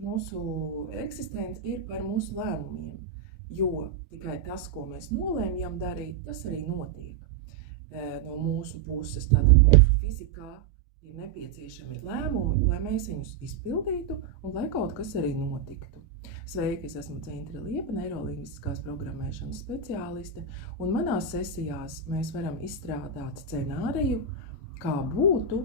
mūsu eksistence ir par mūsu lēmumiem, jo tikai tas, ko mēs nolēmjam darīt, tas arī notiek no mūsu puses. Tātad mūsu fizikā ir nepieciešami lēmumi, lai mēs viņus izpildītu un lai kaut kas arī notiktu. Sveiki, es esmu Dzintra Liepa, neirolingvistiskās programmēšanas speciāliste, un manās sesijās mēs varam izstrādāt scenāriju, kā būtu,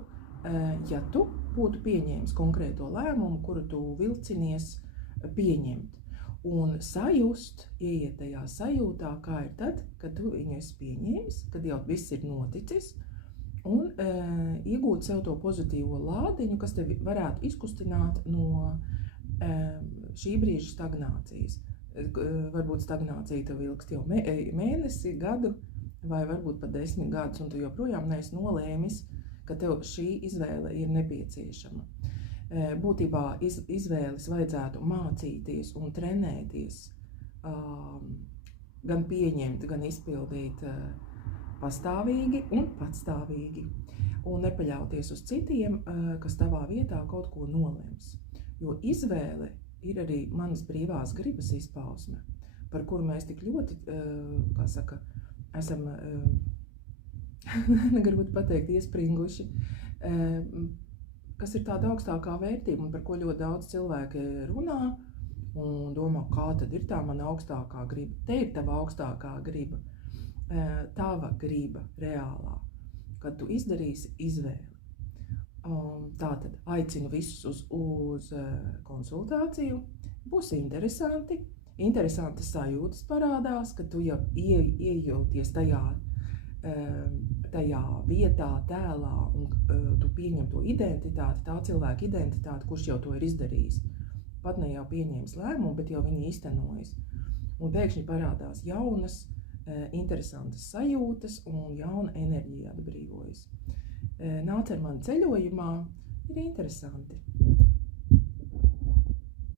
ja tu būtu pieņēmis konkrēto lēmumu, kuru tu vilcinies pieņemt, un sajust, ieiet tajā sajūtā, kā ir tad, kad tu viņu esi pieņēmis, kad jau viss ir noticis, un iegūt sev to pozitīvo lādiņu, kas tevi varētu izkustināt no šī brīža stagnācijas. Varbūt stagnācija tev ilgst jau mēnesi, gadu, vai varbūt pat 10 gadus, un tu joprojām neesi nolēmis, ka tev šī izvēle ir nepieciešama. Būtībā izvēles vajadzētu mācīties un trenēties, gan pieņemt, gan izpildīt pastāvīgi un patstāvīgi, un nepaļauties uz citiem, kas tavā vietā kaut ko nolems. Jo izvēle ir arī manas brīvās gribas izpausme, par kuru mēs tik ļoti, esam, negribu pateikt, iespringuši, kas ir tāda augstākā vērtība un par ko ļoti daudz cilvēki runā un domā, kā tad ir tā mana augstākā griba. Te ir tava augstākā griba, tava griba reālā, kad tu izdarīsi izvēli. Tātad aicinu visus uz konsultāciju, būs interesantas sajūtas parādās, ka tu jau iejūties tajā vietā, tēlā, un tu pieņem to identitāti, tā cilvēka identitāti, kurš jau to ir izdarījis. Pat ne jau pieņēmis lēmumu, bet jau viņi īstenojas. Un pēkšņi parādās jaunas, interesantas sajūtas un jauna enerģija atbrīvojas. Nāc ar mani ceļojumā, ir interesanti.